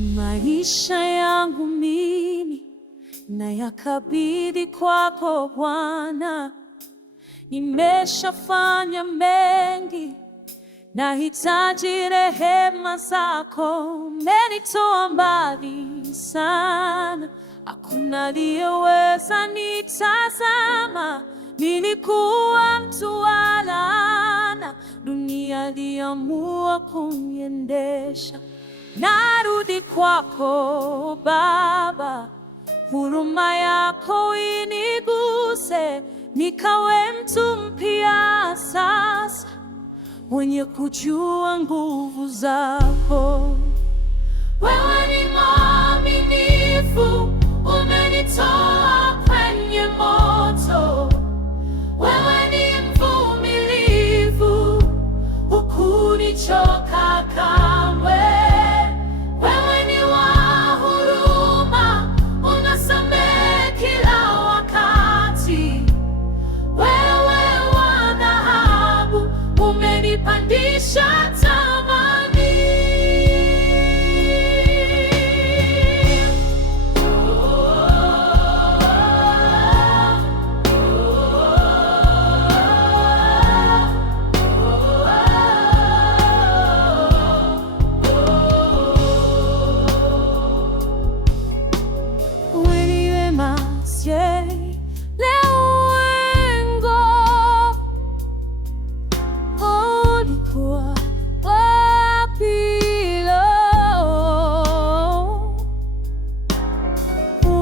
Maisha yangu mimi nayakabidhi kwako Bwana. Nimeshafanya mengi, nahitaji rehema zako. Umenitoa mbali sana, hakuna aliyeweza nitazama. Nilikuwa mtu wa laana, dunia iliamua kuniendesha. Narudi kwako Baba, huruma yako iniguse, nikawe mtu mpya sasa, mwenye kujua nguvu zako. Wewe ni mwaminifu, umenitoa kwenye moto. Wewe ni mvumilivu, hukunichoka kamwe. Wewe ni wa huruma, unasamehe kila wakati. Wewe wa dhahabu, umenipandisha thamani.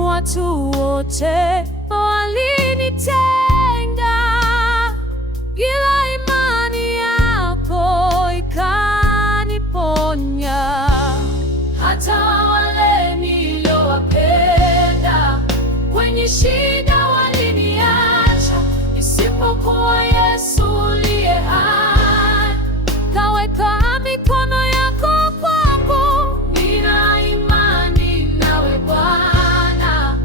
Watu wote walinitenga, ila imani yako ikaniponya. Hata wale niliowapenda kwenye shida waliniacha, isipokuwa Yesu uliye hai. Kaweka mikono yako kwangu, nina imani nawe Bwana.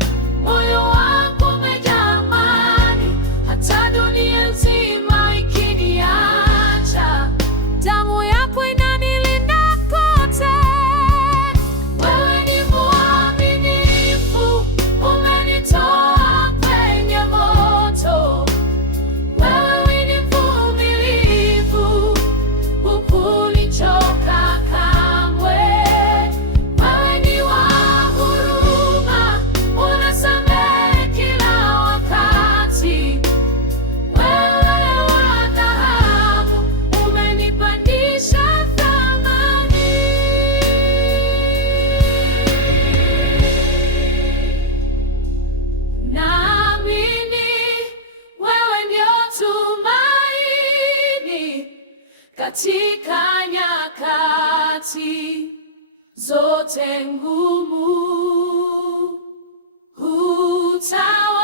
Katika nyakati zote ngumu, hutawa